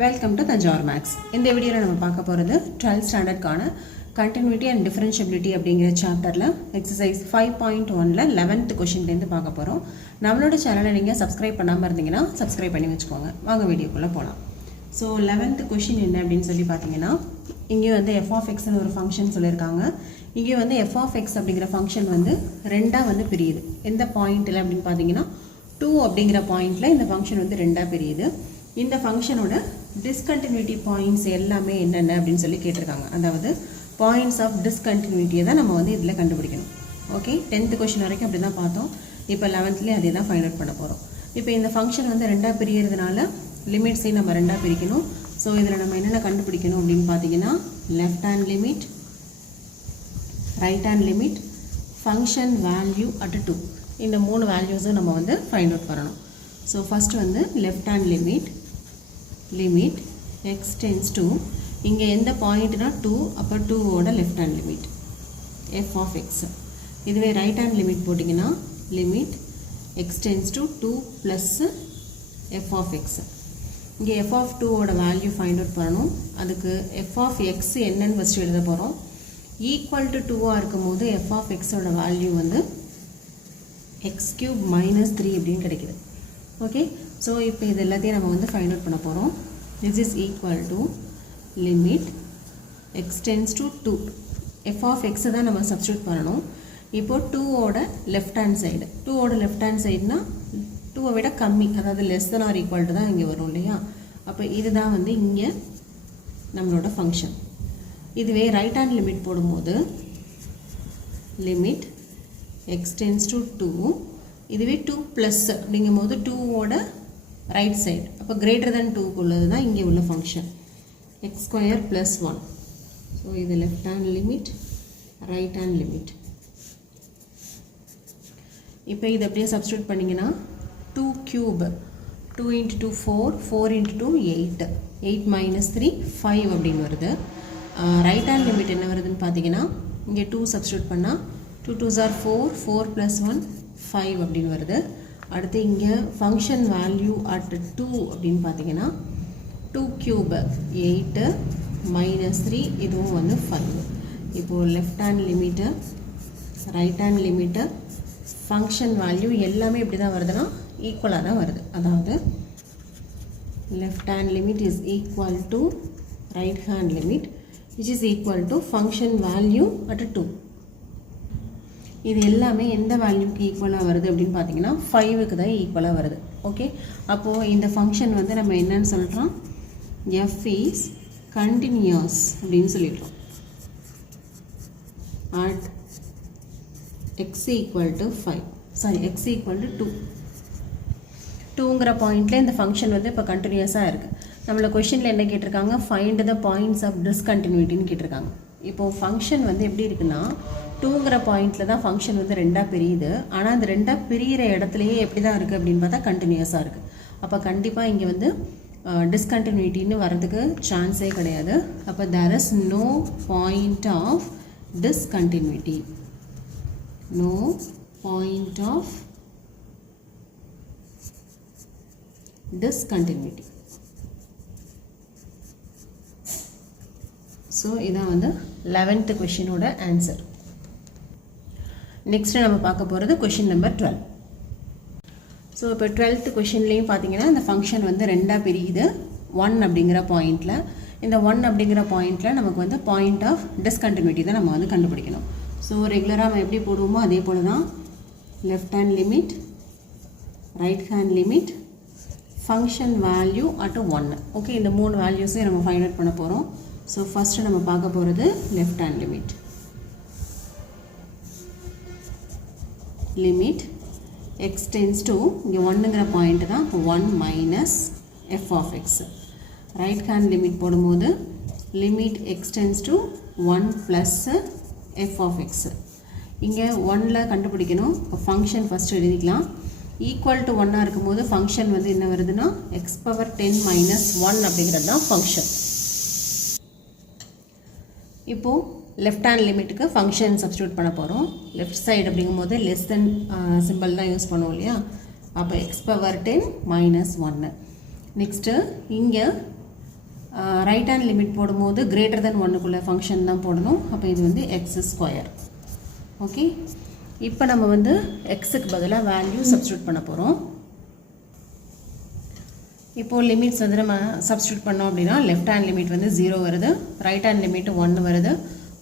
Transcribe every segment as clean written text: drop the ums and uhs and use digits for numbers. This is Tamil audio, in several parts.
Welcome to Tanjore Max. இந்த வீடியோல நம்ம பார்க்க போறது 12th standard கான continuity and differentiability அப்படிங்கற சாப்டர்ல exercise 5.1ல 11th क्वेश्चन ல இருந்து பார்க்க போறோம். நம்மளோட சேனலை நீங்க subscribe பண்ணாம இருந்தீங்கன்னா subscribe பண்ணி வெச்சுக்கோங்க. வாங்க வீடியோக்குள்ள போலாம். So 11th क्वेश्चन என்ன அப்படினு சொல்லி பாத்தீங்கன்னா இங்க வந்து f of x ன்னு ஒரு ஃபங்க்ஷன் சொல்லிருக்காங்க. இங்க வந்து f of x அப்படிங்கற ஃபங்க்ஷன் வந்து ரெண்டா வந்து பிரியுது. எந்த பாயிண்ட்ல அப்படினு பாத்தீங்கன்னா 2 அப்படிங்கற பாயிண்ட்ல இந்த ஃபங்க்ஷன் வந்து ரெண்டா பிரியுது. இந்த ஃபங்க்ஷனோட discontinuity points எல்லாமே என்னென்ன அப்படினு சொல்லி கேட்டிருக்காங்க. அதாவது points of discontinuity தான் நம்ம வந்து இதல கண்டுபிடிக்கணும். ஓகே 10th क्वेश्चन வரைக்கும் அப்படி தான் பார்த்தோம். இப்போ 11thலயே அதே தான் ஃபைண்ட் அவுட் பண்ண போறோம். இப்போ இந்த ஃபங்க்ஷன் வந்து ரெண்டா பிரியறதுனால லிமிட்ஸை நம்ம ரெண்டா பிரிக்கணும். சோ இதல நம்ம என்னென்ன கண்டுபிடிக்கணும் அப்படினு பாத்தீங்கன்னா left hand limit, right hand limit, function value at 2. இந்த மூணு வேல்யூஸை நம்ம வந்து ஃபைண்ட் அவுட் பண்ணனும். சோ ஃபர்ஸ்ட் வந்து left hand limit x tends to இங்க எந்த பாயிண்ட்னா 2 அப்ப 2 ஓட left hand limit f of x. இதுவே right hand limit போடிங்கனா limit x tends to 2 plus f of x. இங்க f of 2 ஓட வேல்யூ ஃபைண்ட் அவுட் பண்ணனும். அதுக்கு f of x என்னன்னு ஃபர்ஸ்ட் எழுத போறோம். equal to 2 ஆ இருக்கும்போது f of x ஓட வேல்யூ வந்து x cube minus 3 அப்படினு கிடைக்குது. ஓகே சோ இப்போ இது எல்லாத்தையும் நம்ம வந்து ஃபைண்ட் அவுட் பண்ண போறோம். this is equal to limit x tends to 2 f of x தான் நம்ம சப்ஸ்டிட்யூட் பண்ணனும். இப்போ 2 ஓட லெஃப்ட் ஹேண்ட் சைடு 2 ஓட லெஃப்ட் ஹேண்ட் சைடுனா 2 விட கம்மி அதாவது less than or equal to தான் இங்க வரும் இல்லையா? அப்ப இதுதான் வந்து இங்க நம்மளோட ஃபங்க்ஷன். இதுவே ரைட் ஹேண்ட் லிமிட் போடும்போது limit x tends to 2 இதுவே 2 plus அப்படிங்கும்போது 2 ஓட ரைட் சைடு அப்ப greater than 2 குள்ளது தான் இங்க உள்ள function x square plus 1. So இது left hand limit, right hand limit. இப்போ இத அப்படியே சப்ஸ்டிட்யூட் பண்ணீங்கனா 2 cube 2 into 2 4 4 into 2 8 8 minus 3 5 அப்படினு வருது. ரைட் ஹேண்ட் லிமிட் என்ன வருதுன்னு பாத்தீங்கன்னா இங்க 2 சப்ஸ்டிட்யூட் பண்ணா 2 2s are 4 4 plus 1 5 அப்படினு வருது. அடுத்து இங்க ஃபங்க்ஷன் வேல்யூ at 2 அப்படினு பாத்தீங்கன்னா 2 cube 8 minus 3 இதுவும் வந்து 5. இப்போ left hand limit right hand limit function value எல்லாமே எப்படி தான் வருதுனா ஈக்குவலா தான் வருது. அதாவது left hand limit is equal to right hand limit which is equal to function value at 2. இது எல்லாமே எந்த வேல்யூக்கு ஈக்குவலா வருது அப்படினு பாத்தீங்கன்னா 5 க்கு தான் ஈக்குவலா வருது. ஓகே அப்போ இந்த ஃபங்க்ஷன் வந்து நம்ம என்னன்னு சொல்றோம் f is continuous அப்படினு சொல்லிட்டோம் at x equal to 5 x equal to 2 ங்கற பாயிண்ட்ல இந்த ஃபங்க்ஷன் வந்து இப்ப கண்டினியூஸா இருக்கு. நம்மள क्वेश्चनல என்ன கேட்டிருக்காங்க find the points of discontinuity ன்னு கேட்டிருக்காங்க. இப்போ ஃபங்க்ஷன் வந்து எப்படி இருக்குன்னா 2 ங்கற பாயிண்ட்ல தான் ஃபங்க்ஷன் வந்து ரெண்டா பிரியுது. ஆனா அந்த ரெண்டா பிரியற இடத்துலயே எப்படி தான் இருக்கு அப்படினு பார்த்தா கண்டினியூஸா இருக்கு. அப்ப கண்டிப்பா இங்க வந்து discontinuity ன்னு வரதுக்கு சான்ஸே கிடையாது. அப்ப there is no point of discontinuity. No point of discontinuity. So இதான் வந்து 11th question ஓட ஆன்சர். நெக்ஸ்ட் நம்ம பார்க்க போறது question number 12. சோ இப்போ 12th questionலயும் பாத்தீங்கன்னா இந்த ஃபங்க்ஷன் வந்து ரெண்டா பிரியுது 1 அப்படிங்கற பாயிண்ட்ல. இந்த 1 அப்படிங்கற பாயிண்ட்ல நமக்கு வந்து பாயிண்ட் ஆஃப் டிஸ்கண்டினியூட்டி தான் நம்ம வந்து கண்டுபிடிக்கணும். சோ ரெகுலரா நம்ம எப்படி போடுவோமோ அதே போல தான் left hand limit, right hand limit, function value at 1. Okay இந்த மூணு வேல்யூஸை நம்ம ஃபைண்ட் அவுட் பண்ண போறோம். சோ ஃபர்ஸ்ட் நம்ம பார்க்க போறது left hand limit. Limit x tends to இங்க 1 ங்கற பாயிண்ட் தான் 1 minus f of x. Right hand limit போடும்போது limit x tends to 1 plus f of x. இங்க 1 ல கண்டுபிடிக்கணும். ஃபங்க்ஷன் ஃபர்ஸ்ட் எழுதிக்கலாம். ஈக்குவல் டு 1 ஆ இருக்கும்போது ஃபங்க்ஷன் வந்து என்ன வருதுன்னா x power 10 minus 1 அப்படிங்கிறது தான் ஃபங்க்ஷன். இப்போ left hand லிமிட்டுக்கு ஃபங்க்ஷன் சப்ஸ்டிட்யூட் பண்ண போறோம். லெஃப்ட் சைடு அப்படிங்கும்போது less than சிம்பல் தான் யூஸ் பண்ணுவோம் இல்லையா? அப்ப x power 10 minus 1. நெக்ஸ்ட் இங்க ரைட் ஹேண்ட் லிமிட் போடும்போது கிரேட்டர் தென் ஒன்னுக்குள்ளே ஃபங்க்ஷன் தான் போடணும். அப்போ இது வந்து எக்ஸ் ஸ்கொயர். ஓகே, இப்போ நம்ம வந்து எக்ஸுக்கு பதிலாக வேல்யூ சப்ஸ்டியூட் பண்ண போகிறோம். இப்போது லிமிட்ஸ் வந்து நம்ம சப்ஸ்டியூட் பண்ணோம் அப்படின்னா லெஃப்ட் ஹேண்ட் லிமிட் வந்து 0 வருது, ரைட் ஹேண்ட் லிமிட் 1 வருது,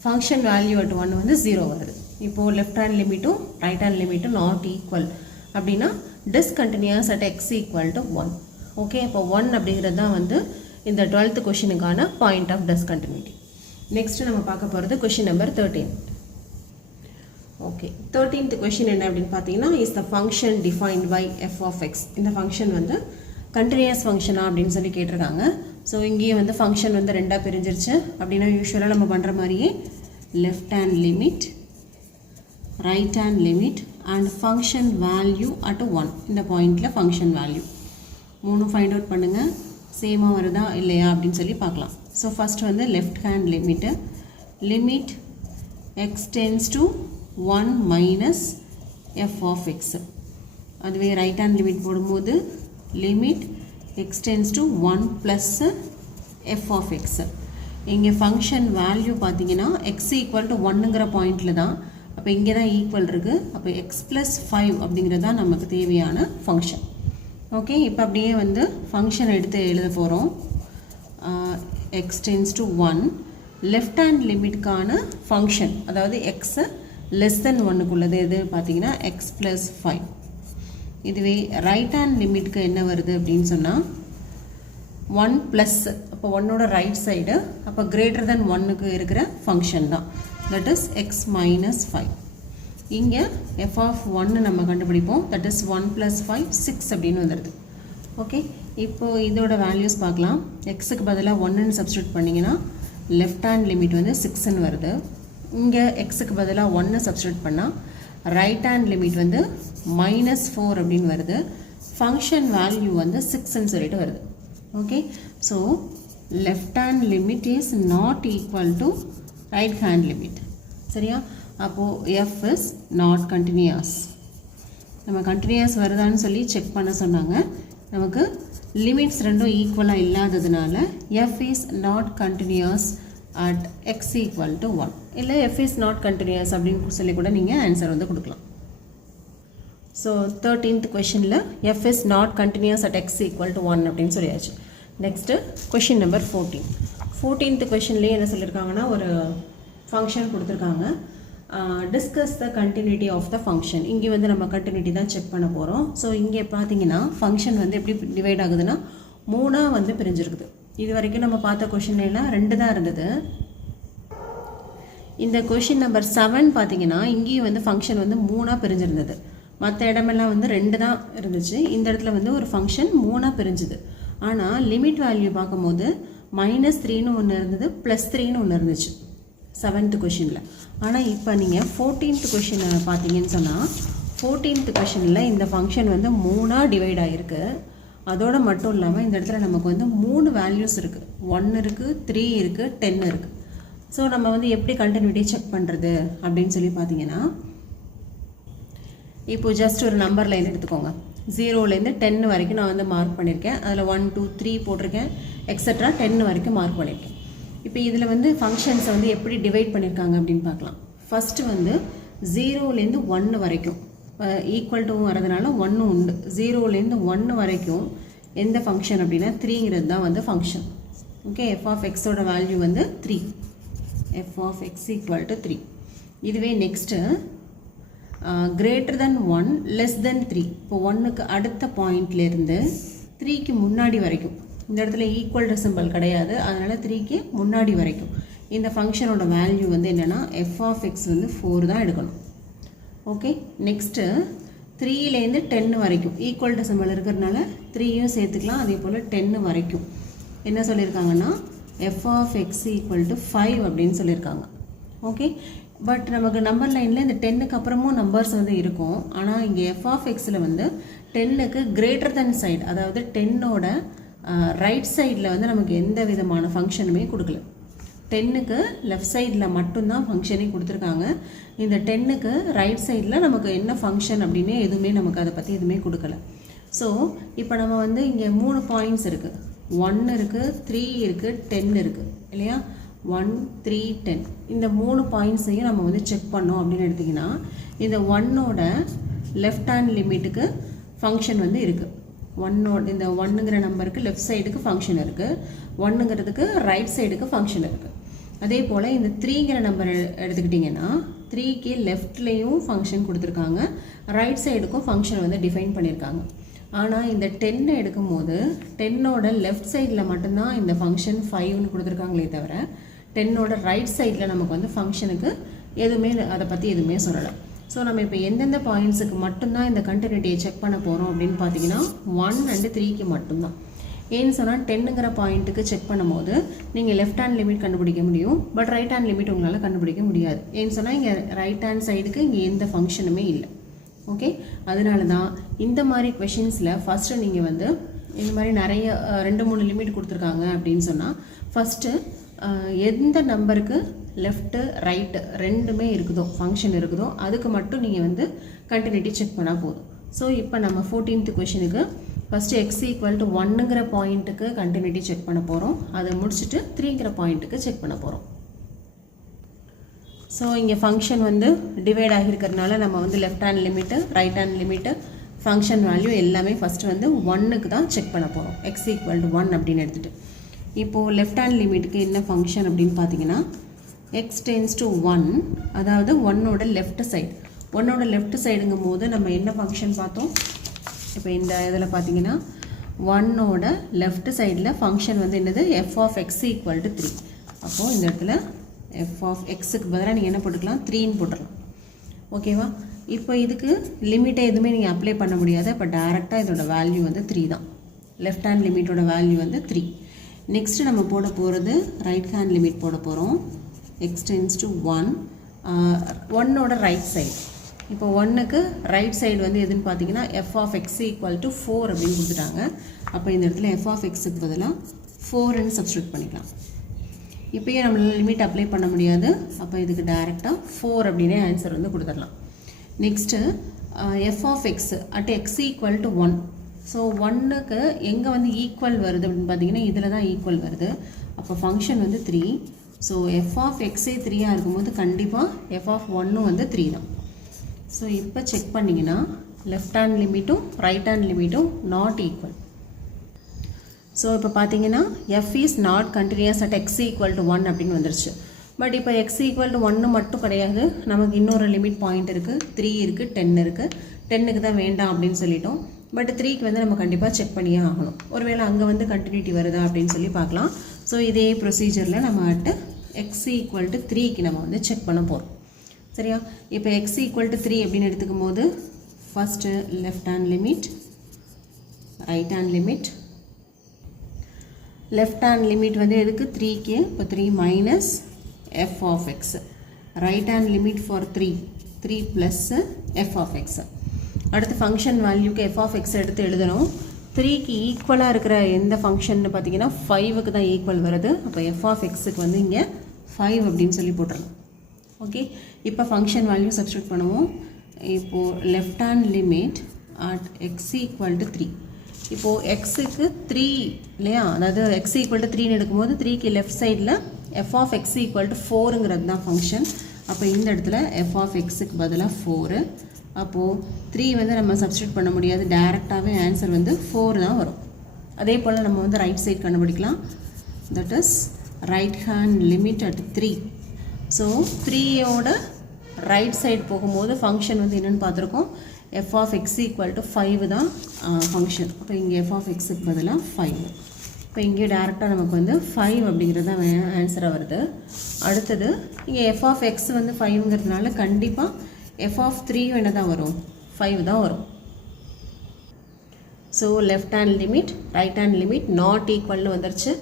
ஃபங்க்ஷன் வேல்யூ அட் 1 வந்து 0 வருது. இப்போது லெஃப்ட் ஹேண்ட் லிமிட்டும் ரைட் ஹேண்ட் லிமிட்டும் நாட் ஈக்குவல் அப்படின்னா discontinuous at x equal to 1. Okay, இப்போ 1 அப்படிங்கிறது தான் வந்து இந்த 12th கொஷினுக்கான பாயிண்ட் ஆஃப் டிஸ்கண்டினியூட்டி. நெக்ஸ்ட் நம்ம பார்க்க போகிறது question number 13. Okay, 13th question என்ன அப்படின்னு பார்த்தீங்கன்னா, is the function defined by f of x. இந்த ஃபங்க்ஷன் வந்து கண்டினியூஸ் ஃபங்க்ஷனா அப்படின்னு சொல்லி கேட்டிருக்காங்க. ஸோ இங்கேயே வந்து ஃபங்க்ஷன் வந்து ரெண்டாக பிரிஞ்சிருச்சு. அப்படின்னா யூஸ்வலாக நம்ம பண்ணுற மாதிரியே left hand limit, right hand limit and function value at 1. இந்த பாயிண்டில் ஃபங்க்ஷன் வேல்யூ 3 ஃபைண்ட் அவுட் பண்ணுங்கள், சேமாக வருதா இல்லையா அப்படின்னு சொல்லி பார்க்கலாம். ஸோ ஃபஸ்ட் வந்து left hand limit, limit x tends to 1 minus f of x. அதுவே ரைட் ஹேண்ட் லிமிட் போடும்போது limit x tends to 1 plus f of x. இங்கே ஃபங்க்ஷன் வேல்யூ பார்த்தீங்கன்னா எக்ஸ் ஈக்குவல் டு 1ங்கிற பாயிண்டில் தான். அப்போ இங்கே தான் ஈக்குவல் இருக்குது. அப்போ எக்ஸ் ப்ளஸ் 5 அப்படிங்கிறது தான் நமக்கு தேவையான ஃபங்க்ஷன். ஓகே, இப்போ அப்படியே வந்து ஃபங்க்ஷன் எடுத்து எழுத போகிறோம். X tends to 1 left hand லிமிட்கான ஃபங்க்ஷன், அதாவது எக்ஸை லெஸ் தென் 1க்குள்ளது எது பார்த்தீங்கன்னா எக்ஸ் ப்ளஸ் 5. இதுவே ரைட் ஹேண்ட் லிமிட்க்கு என்ன வருது அப்படின்னு சொன்னால் 1 ப்ளஸ், அப்போ 1ஓட ரைட் சைடு, அப்போ கிரேட்டர் தென் 1க்கு இருக்கிற ஃபங்க்ஷன் தான், தட் இஸ் எக்ஸ் மைனஸ் 5. இங்கே எஃப் ஆஃப் 1 நம்ம கண்டுபிடிப்போம், தட் இஸ் 1 ப்ளஸ் 5 6 அப்படின்னு வந்துடுது. ஓகே, இப்போது இதோட வேல்யூஸ் பார்க்கலாம். எக்ஸுக்கு பதிலாக 1ன்னு சப்ஸ்டியூட் பண்ணிங்கன்னா லெஃப்ட் ஹேண்ட் லிமிட் வந்து 6ன்னு வருது. இங்கே எக்ஸுக்கு பதிலாக 1 சப்ஸ்டியூட் பண்ணால் ரைட் ஹேண்ட் லிமிட் வந்து -4 அப்படின்னு வருது. ஃபங்க்ஷன் வேல்யூ வந்து 6ன்னு சொல்லிட்டு வருது. Okay, so left hand limit is not equal to right hand limit. சரியா? அப்போது எஃப் இஸ் நாட் கண்டினியூஸ். நம்ம கண்டினியூஸ் வருதான்னு சொல்லி செக் பண்ண சொன்னாங்க. நமக்கு லிமிட்ஸ் ரெண்டும் ஈக்குவலாக இல்லாததுனால f is not continuous at x equal to 1. இல்லை எஃப் இஸ் நாட் கண்டினியூஸ் அப்படின்னு சொல்லி கூட நீங்கள் ஆன்சர் வந்து கொடுக்கலாம். ஸோ 13th கொஷனில் f is not continuous at x equal to 1 அப்படின்னு சொல்லியாச்சு. Next question number 14. 14th கொஷின்லேயே என்ன சொல்லியிருக்காங்கன்னா, ஒரு ஃபங்க்ஷன் கொடுத்துருக்காங்க. Discuss the continuity of the function. இங்கே வந்து நம்ம கண்டினியூட்டி தான் செக் பண்ண போகிறோம். ஸோ இங்கே பார்த்தீங்கன்னா ஃபங்க்ஷன் வந்து எப்படி டிவைட் ஆகுதுன்னா 3ஆக வந்து பிரிஞ்சிருக்குது. இது வரைக்கும் நம்ம பார்த்த கொஷின்லாம் 2 தான் இருந்தது. இந்த கொஷின் நம்பர் 7 பார்த்தீங்கன்னா இங்கேயும் வந்து ஃபங்க்ஷன் வந்து 3ஆக பிரிஞ்சிருந்தது. மற்ற இடமெல்லாம் வந்து 2 தான் இருந்துச்சு. இந்த இடத்துல வந்து ஒரு ஃபங்க்ஷன் 3ஆக பிரிஞ்சுது. ஆனால் லிமிட் வேல்யூ பார்க்கும்போது -3ன்னு ஒன்று இருந்தது, +3ன்னு ஒன்று இருந்துச்சு 7th கொஷினில். ஆனால் இப்போ நீங்கள் 14th கொஷினை பார்த்தீங்கன்னு சொன்னால் 14th கொஷினில் இந்த ஃபங்க்ஷன் வந்து 3ஆக டிவைட் ஆகிருக்கு. அதோடு மட்டும் இல்லாமல் இந்த இடத்துல நமக்கு வந்து 3 வேல்யூஸ் இருக்குது. 1 இருக்குது, 3 இருக்குது, 10 இருக்குது. ஸோ நம்ம வந்து எப்படி கண்டினியூட்டி செக் பண்ணுறது அப்படின்னு சொல்லி பார்த்தீங்கன்னா, இப்போது ஜஸ்ட் ஒரு நம்பர் லைன் எடுத்துக்கோங்க. 0லேருந்து 10 வரைக்கும் நான் வந்து மார்க் பண்ணியிருக்கேன். அதில் 1 2 3 போட்டிருக்கேன், எக்ஸட்ரா 10 வரைக்கும் மார்க் பண்ணியிருக்கேன். இப்போ இதில் வந்து ஃபங்க்ஷன்ஸை வந்து எப்படி டிவைட் பண்ணியிருக்காங்க அப்படின்னு பார்க்கலாம். ஃபஸ்ட்டு வந்து 0லேருந்து 1 வரைக்கும் ஈக்குவல் டு வரதுனால 1 உண்டு. 0லேருந்து 1 வரைக்கும் எந்த ஃபங்க்ஷன் அப்படின்னா 3ங்கிறது தான் வந்து ஃபங்க்ஷன். ஓகே, எஃப் ஆஃப் எக்ஸோட வேல்யூ வந்து 3, f of x equal to 3. இதுவே next greater than 1 less than 3. இப்போ 1க்கு அடுத்த பாயிண்ட்லேருந்து 3க்கு முன்னாடி வரைக்கும், இந்த இடத்துல ஈக்குவல் சிம்பல் கிடையாது, அதனால் 3க்கு முன்னாடி வரைக்கும் இந்த ஃபங்க்ஷனோட வேல்யூ வந்து என்னென்னா எஃப் ஆஃப் எக்ஸ் வந்து 4 தான் எடுக்கணும். ஓகே, நெக்ஸ்ட்டு 3லேருந்து 10 வரைக்கும் ஈக்குவல் சிம்பல் இருக்கிறதுனால 3யும் சேர்த்துக்கலாம். அதே போல் 10 வரைக்கும் என்ன சொல்லியிருக்காங்கன்னா f of x equal to 5 அப்படின்னு சொல்லியிருக்காங்க. ஓகே, பட் நமக்கு நம்பர் லைனில் இந்த 10க்கு அப்புறமும் நம்பர்ஸ் வந்து இருக்கும். ஆனால் இங்கே எஃப் ஆஃப் எக்ஸில் வந்து 10க்கு கிரேட்டர் தென் சைடு, அதாவது 10ஓட ரைட் சைடில் வந்து நமக்கு எந்த விதமான ஃபங்க்ஷனுமே கொடுக்கல. 10க்கு லெஃப்ட் சைடில் மட்டும்தான் ஃபங்க்ஷனே கொடுத்துருக்காங்க. இந்த 10க்கு ரைட் சைடில் நமக்கு என்ன ஃபங்க்ஷன் அப்படின்னு எதுவுமே நமக்கு அதை பற்றி எதுவுமே கொடுக்கல. ஸோ இப்போ நம்ம வந்து இங்கே 3 பாயிண்ட்ஸ் இருக்குது. 1 இருக்குது, 3 இருக்குது, 10 இருக்குது இல்லையா? 1, 3, 10 இந்த 3 பாயிண்ட்ஸையும் நம்ம வந்து செக் பண்ணோம் அப்படின்னு எடுத்திங்கன்னா இந்த 1ஓட லெஃப்ட் ஹேண்ட் லிமிட்டுக்கு ஃபங்க்ஷன் வந்து இருக்குது. 1ஓட இந்த 1ங்கிற நம்பருக்கு லெஃப்ட் சைடுக்கு ஃபங்க்ஷன் இருக்குது, 1ங்கிறதுக்கு ரைட் சைடுக்கு ஃபங்க்ஷன் இருக்குது. அதே போல் இந்த 3ங்கிற நம்பர் எடுத்துக்கிட்டிங்கன்னா 3க்கு லெஃப்ட்லேயும் ஃபங்க்ஷன் கொடுத்துருக்காங்க, ரைட் சைடுக்கும் ஃபங்க்ஷன் வந்து டிஃபைன் பண்ணியிருக்காங்க. ஆனால் இந்த 10 எடுக்கும்போது 10ஓட லெஃப்ட் சைடில் மட்டும்தான் இந்த ஃபங்க்ஷன் 5ன்னு கொடுத்துருக்காங்களே தவிர 10ஓட ரைட் சைடில் நமக்கு வந்து ஃபங்க்ஷனுக்கு எதுவுமே அதை பற்றி எதுவுமே சொல்லலை. ஸோ நம்ம இப்போ எந்தெந்த பாயிண்ட்ஸுக்கு மட்டும்தான் இந்த கண்டினியூட்டியை செக் பண்ண போகிறோம் அப்படின்னு பார்த்தீங்கன்னா 1 and 3க்கு மட்டும்தான். ஏன்னு சொன்னால் 10ங்கிற பாயிண்ட்டுக்கு செக் பண்ணும்போது நீங்கள் லெஃப்ட் ஹேண்ட் லிமிட் கண்டுபிடிக்க முடியும், பட் ரைட் ஹேண்ட் லிமிட் உங்களால் கண்டுபிடிக்க முடியாது. ஏன்னு சொன்னால் இங்கே ரைட் ஹேண்ட் சைடுக்கு இங்கே எந்த ஃபங்க்ஷனுமே இல்லை. ஓகே, அதனால தான் இந்த மாதிரி கொஷின்ஸில் ஃபஸ்ட்டு நீங்கள் வந்து இந்த மாதிரி நிறைய 2-3 லிமிட் கொடுத்துருக்காங்க அப்படின்னு சொன்னால் ஃபஸ்ட்டு எந்த நம்பருக்கு லெஃப்ட்டு ரைட்டு ரெண்டுமே இருக்குதோ ஃபங்க்ஷன் இருக்குதோ அதுக்கு மட்டும் நீங்கள் வந்து கண்டினியூட்டி செக் பண்ணால் போதும். ஸோ இப்போ நம்ம 14th கொஷினுக்கு ஃபஸ்ட்டு x = 1ங்கிற பாயிண்ட்டுக்கு கண்டினியூட்டி செக் பண்ண போகிறோம். அதை முடிச்சுட்டு 3ங்கிற பாயிண்ட்டுக்கு செக் பண்ண போகிறோம். ஸோ இங்கே ஃபங்க்ஷன் வந்து டிவைட் ஆகியிருக்கிறதுனால நம்ம வந்து left hand limit, right hand limit, function value எல்லாமே ஃபஸ்ட்டு வந்து 1க்கு தான் செக் பண்ண போகிறோம். x = 1 அப்படின்னு எடுத்துகிட்டு இப்போது லெஃப்ட் ஹேண்ட் லிமிட்டுக்கு என்ன ஃபங்க்ஷன் அப்படின்னு பார்த்தீங்கன்னா x → 1, அதாவது 1ஓட லெஃப்ட் சைடு. 1ஓட லெஃப்ட் சைடுங்கும் போது நம்ம என்ன ஃபங்க்ஷன் பார்த்தோம்? இப்போ இந்த இதில் பார்த்தீங்கன்னா 1ஓட லெஃப்ட் சைடில் ஃபங்க்ஷன் வந்து என்னது? f of x = 3. அப்போது இந்த இடத்துல f of xக்கு பதிலாக நீங்கள் என்ன போட்டுக்கலாம்? 3ன்னு போட்டுடலாம். ஓகேவா? இப்போ இதுக்கு லிமிட்டை எதுவுமே நீங்கள் அப்ளை பண்ண முடியாது. இப்போ டேரெக்டாக இதோட வேல்யூ வந்து 3 தான். லெஃப்ட் ஹேண்ட் லிமிட்டோட வேல்யூ வந்து 3. நெக்ஸ்ட்டு நம்ம போட போகிறது ரைட் ஹேண்ட் லிமிட் போட போகிறோம். x → 1, 1ஓட ரைட் சைடு. இப்போ 1க்கு ரைட் சைடு வந்து எதுன்னு பார்த்தீங்கன்னா f of x = 4 அப்படின்னு கொடுத்துட்டாங்க. அப்போ இந்த இடத்துல f of xக்கு பதிலாக 4ன்னு சப்ஸ்டியூட் பண்ணிக்கலாம். இப்போயே நம்மளால் லிமிட் அப்ளை பண்ண முடியாது. அப்போ இதுக்கு டைரெக்டாக 4 அப்படின்னே ஆன்சர் வந்து கொடுத்துடலாம். Next f of x at x = 1. So 1க்கு எங்கே வந்து ஈக்குவல் வருது அப்படின்னு பார்த்தீங்கன்னா இதில் தான் ஈக்குவல் வருது. அப்போ ஃபங்க்ஷன் வந்து 3. ஸோ f of x 3ஆக இருக்கும்போது கண்டிப்பாக f of 1 வந்து 3 தான். ஸோ இப்போ செக் பண்ணிங்கன்னா லெஃப்ட் ஹேண்ட் லிமிட்டும் ரைட் ஹேண்ட் லிமிட்டும் நாட் ஈக்குவல். ஸோ இப்போ பார்த்தீங்கன்னா f is not continuous at x = 1 அப்படின்னு வந்துருச்சு. பட் இப்போ x = 1 மட்டும் கிடையாது, நமக்கு இன்னொரு லிமிட் பாயிண்ட் இருக்குது, 3 இருக்குது, 10 இருக்குது. 10க்கு தான் வேண்டாம் அப்படின்னு சொல்லிட்டோம். பட் 3க்கு வந்து நம்ம கண்டிப்பாக செக் பண்ணியே ஆகணும். ஒருவேளை அங்கே வந்து கண்டினியூட்டி வருதா அப்படின்னு சொல்லி பார்க்கலாம். ஸோ இதே ப்ரொசீஜரில் நம்ம அட்டு x = 3க்கு நம்ம வந்து செக் பண்ண போகிறோம். சரியா? இப்போ x = 3 அப்படின்னு எடுத்துக்கும் போது first left hand limit, right hand limit. Left hand limit வந்து எதுக்கு? 3க்கு. இப்போ 3 minus f of x. Right hand limit for 3 plus f of x. அடுத்து ஃபங்க்ஷன் வேல்யூக்கு f of x எடுத்து எழுதணும். 3க்கு ஈக்குவலாக இருக்கிற எந்த ஃபங்க்ஷன் பார்த்தீங்கன்னா 5க்கு தான் ஈக்குவல் வருது. அப்போ f of xக்கு வந்து இங்கே 5 அப்படின்னு சொல்லி போட்டுடலாம். ஓகே, இப்போ ஃபங்க்ஷன் வேல்யூ சப்ஸ்டியூட் பண்ணுவோம். இப்போது left hand limit at x = 3. இப்போது எக்ஸுக்கு 3 இல்லையா? அதாவது x = 3ன்னு எடுக்கும்போது 3க்கு லெஃப்ட் சைடில் f of x = 4ங்கிறது தான் ஃபங்க்ஷன். அப்போ இந்த இடத்துல f of xக்கு பதிலாக 4. அப்போது 3 வந்து நம்ம சப்ஸ்டியூட் பண்ண முடியாது, டைரெக்டாகவே ஆன்சர் வந்து 4 தான் வரும். அதே போல் நம்ம வந்து ரைட் சைட் கண்டுபிடிக்கலாம். That is right hand limit at 3. So 3யோட ரைட் சைடு போகும்போது ஃபங்க்ஷன் வந்து என்னென்னு பார்த்துருக்கோம். f of x = 5 தான் ஃபங்க்ஷன். அப்போ இங்கே f of xக்கு பதிலாக 5. இப்போ இங்கே டேரெக்டாக நமக்கு வந்து 5 அப்படிங்கிறது தான் ஆன்சராக வருது. அடுத்தது இங்கே f of x வந்து 5ங்கிறதுனால கண்டிப்பாக f of 3 என்ன தான் வரும்? 5 தான் வரும். So left hand limit, right hand limit not ஈக்குவல்னு வந்துருச்சு.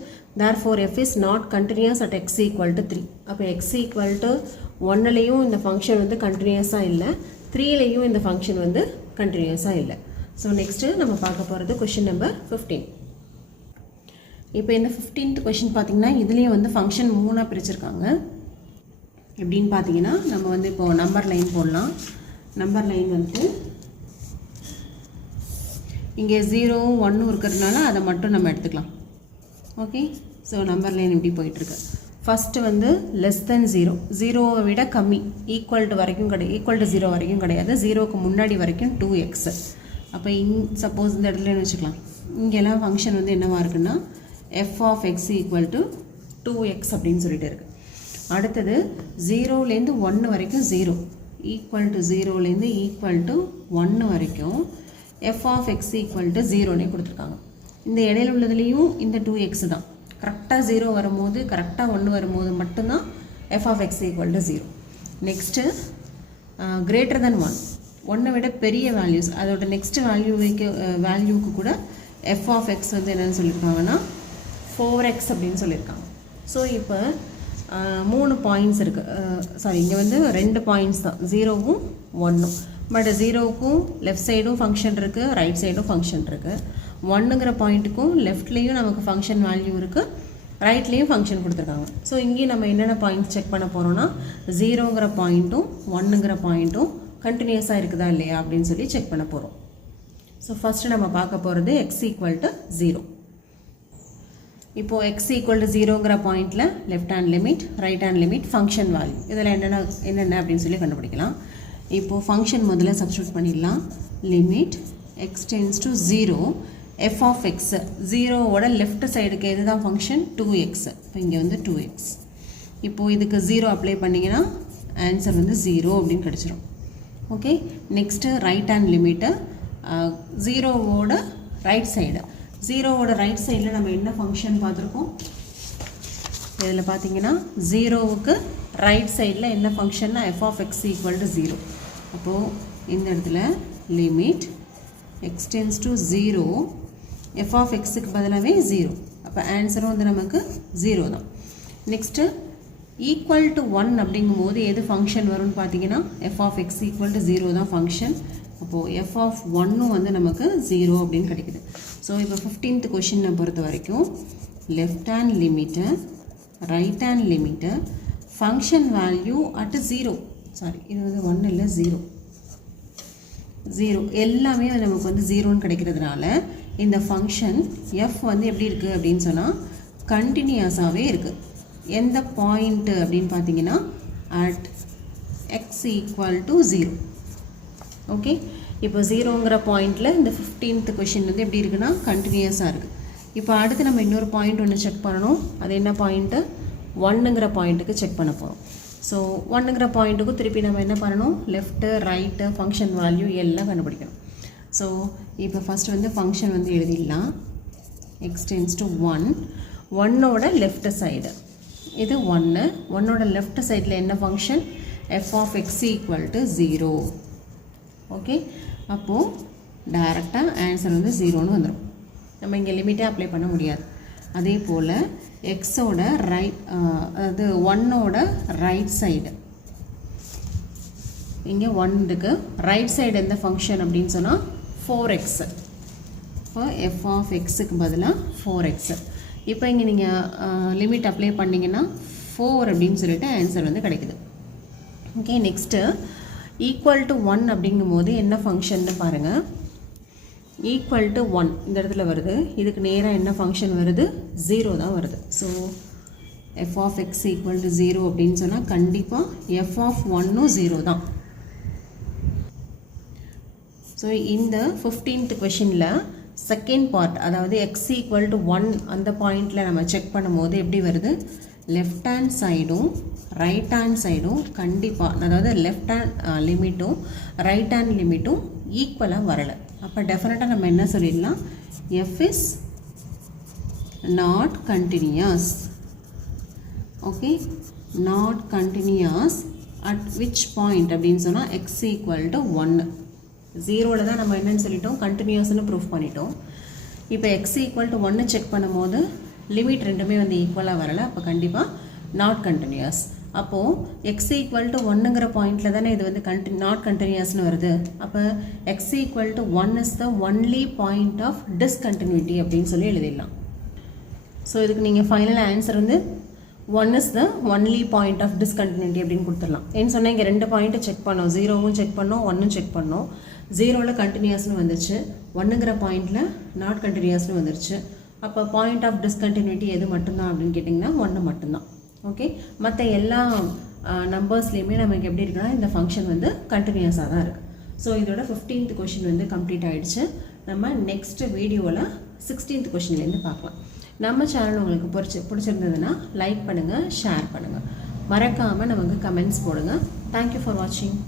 therefore f is not continuous at x = 3. அப்போ x = 1லேயும் இந்த ஃபங்க்ஷன் வந்து கண்டினியூஸாக இல்லை, 3லேயும் இந்த ஃபங்க்ஷன் வந்து கண்டினியூஸாக இல்லை. ஸோ நெக்ஸ்ட்டு நம்ம பார்க்க போகிறது கொஷின் நம்பர் 15. இப்போ இந்த 15th கொஷின் பார்த்திங்கன்னா இதுலேயும் வந்து ஃபங்க்ஷன் 3ஆக பிரிச்சிருக்காங்க. எப்படின்னு பார்த்தீங்கன்னா நம்ம வந்து இப்போது நம்பர் லைன் போடலாம். நம்பர் லைன் வந்து இங்கே 0, 1 இருக்கிறதுனால அதை மட்டும் நம்ம எடுத்துக்கலாம். ஓகே, ஸோ நம்பர் லைன் இப்படி போயிட்டுருக்கு. ஃபஸ்ட்டு வந்து லெஸ் தென் 0, 0வை விட கம்மி, ஈக்குவல் டு வரைக்கும் கிடையாது, ஈக்குவல் டு 0 வரைக்கும் கிடையாது, 0க்கு முன்னாடி வரைக்கும் 2x. அப்போ சப்போஸ் இந்த இடத்துல என்ன வச்சுக்கலாம், இங்கெல்லாம் ஃபங்க்ஷன் வந்து என்னவாக இருக்குன்னா f of x equal to 2x அப்படின்னு சொல்லிட்டு இருக்குது. அடுத்தது 0லேருந்து 1 வரைக்கும் 0, ஈக்குவல் டு 0லேருந்து ஈக்குவல் டு 1 வரைக்கும் f of x equal to 0னே கொடுத்துருக்காங்க. இந்த இடையில உள்ளதுலேயும் இந்த 2x தான். கரெக்டாக 0 வரும்போது, கரெக்டாக 1 வரும்போது மட்டும்தான் f of x equal to 0. Next greater than 1, 1 விட பெரிய வேல்யூஸ், அதோட நெக்ஸ்ட் வேல்யூவுக்கு கூட f of x வந்து என்னென்னு சொல்லியிருக்காங்கன்னா 4x அப்படின்னு சொல்லியிருக்காங்க. ஸோ இப்போ 3 பாயிண்ட்ஸ் இருக்குது, சாரி இங்கே வந்து 2 பாயிண்ட்ஸ் தான், 0வும் 1ம். பட் 0க்கும் லெஃப்ட் சைடும் ஃபங்க்ஷன் இருக்குது, ரைட் சைடும் ஃபங்க்ஷன் இருக்குது. 1ங்கிற பாயிண்ட்டுக்கும் லெஃப்ட்லேயும் நமக்கு ஃபங்க்ஷன் வேல்யூ இருக்குது, ரைட்லேயும் ஃபங்க்ஷன் கொடுத்துருக்காங்க. ஸோ இங்கேயும் நம்ம என்னென்ன பாயிண்ட்ஸ் செக் பண்ண போகிறோன்னா 0ங்கிற பாயிண்ட்டும் 1ங்கிற பாயிண்ட்டும் கண்டினியூஸாக இருக்குதா இல்லையா அப்படின்னு சொல்லி செக் பண்ண போகிறோம். ஸோ ஃபஸ்ட்டு நம்ம பார்க்க போகிறது x ஈக்குவல் டு 0. இப்போது x ஈக்குவல் டு 0ங்கிற பாயிண்டில் left hand limit, right hand limit, function value இதில் என்னென்ன அப்படின்னு சொல்லி கண்டுபிடிக்கலாம். இப்போது ஃபங்க்ஷன் முதல்ல சப்ஸ்டியூட் பண்ணிடலாம். Limit x tends to 0 f of x, 0வோட லெஃப்ட் சைடுக்கு எது தான் ஃபங்க்ஷன் 2x. இப்போ இங்கே வந்து 2x. இப்போது இதுக்கு 0 அப்ளை பண்ணிங்கன்னா ஆன்சர் வந்து 0 அப்படின்னு கிடச்சிரும். Okay, next right hand limit, 0வோட ரைட் சைடு, 0வோட ரைட் சைடில் நம்ம என்ன ஃபங்க்ஷன் பார்த்துருக்கோம், இதில் பார்த்தீங்கன்னா 0வுக்கு ரைட் சைடில் என்ன ஃபங்க்ஷன்னா f of x equal to 0. அப்போது இந்த இடத்துல limit x tends to 0, f of xக்கு பதிலாகவே 0. அப்போ ஆன்சரும் வந்து நமக்கு 0 தான். நெக்ஸ்ட்டு ஈக்குவல் டு 1 அப்படிங்கும்போது எது ஃபங்க்ஷன் வரும்னு பார்த்தீங்கன்னா f of x equal to 0 தான் ஃபங்க்ஷன். அப்போது f of 1ம் வந்து நமக்கு 0 அப்படின்னு கிடைக்குது. ஸோ இப்போ 15th கொஷினை பொறுத்த வரைக்கும் left hand limit, right hand limit, function value at 0, sorry இது வந்து 1 இல்லை 0 எல்லாமே நமக்கு வந்து 0ன்னு கிடைக்கிறதுனால இந்த ஃபங்க்ஷன் f வந்து எப்படி இருக்குது அப்படின்னு சொன்னால் கண்டினியூஸாகவே இருக்குது. எந்த பாயிண்ட்டு அப்படின்னு பார்த்தீங்கன்னா at x equal to 0. Okay, இப்போ 0ங்கிற பாயிண்டில் இந்த 15th கொஷின் வந்து எப்படி இருக்குன்னா கண்டினியூஸாக இருக்குது. இப்போ அடுத்து நம்ம இன்னொரு பாயிண்ட் ஒன்று செக் பண்ணணும். அது என்ன பாயிண்ட்டு, 1ங்கிற பாயிண்ட்டுக்கு செக் பண்ண போகிறோம். ஸோ 1ங்கிற பாயிண்ட்டுக்கும் திருப்பி நம்ம என்ன பண்ணணும், லெஃப்ட்டு ரைட்டு ஃபங்க்ஷன் வேல்யூ எல்லாம் கண்டுபிடிக்கணும். ஸோ இப்போ ஃபஸ்ட்டு வந்து ஃபங்க்ஷன் வந்து எழுதிடலாம். x டென்ஸ் டு 1, 1ஓட லெஃப்ட் சைடு இது 1, 1ஓட லெஃப்ட் சைடில் என்ன function f of x equal to 0. Okay, அப்போது டைரெக்டாக ஆன்சர் வந்து 0ன்னு வந்துடும். நம்ம இங்கே லிமிட்டே அப்ளை பண்ண முடியாது. அதே போல் எக்ஸோட ரைட், அதாவது 1ஓட ரைட் சைடு, இங்கே 1க்கு ரைட் சைடு எந்த ஃபங்க்ஷன் அப்படின்னு சொன்னால் 4x. இப்போ f of xக்கு பதிலாக 4x. இப்போ இங்கே நீங்கள் லிமிட் அப்ளை பண்ணிங்கன்னா 4 அப்படின்னு சொல்லிட்டு ஆன்சர் வந்து கிடைக்குது. ஓகே, நெக்ஸ்ட்டு ஈக்குவல் டு 1 அப்படிங்கும்போது என்ன ஃபங்க்ஷன்னு பாருங்கள். ஈக்குவல் டு 1 இந்த இடத்துல வருது, இதுக்கு நேராக என்ன ஃபங்க்ஷன் வருது, 0 தான் வருது. So f of x equal to 0 அப்படின்னு சொன்னால் கண்டிப்பாக f of 1ம் 0 தான். ஸோ இந்த 15th கொஷினில் செகண்ட் பார்ட், அதாவது x ஈக்குவல் டு 1 அந்த பாயிண்டில் நம்ம செக் பண்ணும்போது எப்படி வருது, லெஃப்ட் ஹேண்ட் சைடும் ரைட் ஹேண்ட் சைடும் கண்டிப்பாக, அதாவது லெஃப்ட் ஹேண்ட் லிமிட்டும் ரைட் ஹேண்ட் லிமிட்டும் ஈக்குவலாக வரலை. அப்போ டெஃபினட்டாக நம்ம என்ன சொல்லிடலாம், f is not continuous. Okay, not continuous at which point அப்படின்னு சொன்னால் x ஈக்குவல் டு 1. 0ல் தான் நம்ம என்னன்னு சொல்லிட்டோம், கண்டினியூஸ்னு ப்ரூஃப் பண்ணிட்டோம். இப்போ x ஈக்குவல் டு 1 செக் பண்ணும்போது லிமிட் ரெண்டுமே வந்து ஈக்குவலாக வரலை. அப்போ கண்டிப்பாக நாட் கண்டினியூஸ். அப்போது x ஈக்குவல் டு 1ங்கிற பாயிண்டில் தானே இது வந்து நாட் கண்டினியூஸ்னு வருது. அப்போ x equal to 1 is the only point of discontinuity அப்படின்னு சொல்லி எழுதிடலாம். ஸோ இதுக்கு நீங்கள் ஃபைனல் ஆன்சர் வந்து 1 is the only point of discontinuity அப்படின்னு கொடுத்துடலாம். ஏன்னு சொன்னால் இங்கே 2 பாயிண்ட்டு செக் பண்ணோம், 0வும் செக் பண்ணோம், 1ம் செக் பண்ணோம். 0ல் கண்டினியூஸ்னு வந்துருச்சு, 1ங்கிற பாயிண்டில் நாட் கண்டினியூஸ்னு வந்துருச்சு. அப்போ பாயிண்ட் ஆஃப் டிஸ்கண்டினியூட்டி எது மட்டும்தான் அப்படின்னு கேட்டிங்கன்னா 1 மட்டும்தான். ஓகே, மற்ற எல்லா நம்பர்ஸ்லேயுமே நமக்கு எப்படி இருக்குன்னா இந்த ஃபங்க்ஷன் வந்து கண்டினியூஸாக தான் இருக்குது. ஸோ இதோட 15th கொஷின் வந்து கம்ப்ளீட் ஆகிடுச்சு. நம்ம நெக்ஸ்ட் வீடியோவில் 16th கொஷின்லேருந்து பார்க்கலாம். நம்ம சேனல் உங்களுக்கு பிடிச்சிருந்ததுன்னா லைக் பண்ணுங்கள், ஷேர் பண்ணுங்கள், மறக்காமல் நமக்கு கமெண்ட்ஸ் போடுங்க. தேங்க்யூ ஃபார் வாட்சிங்.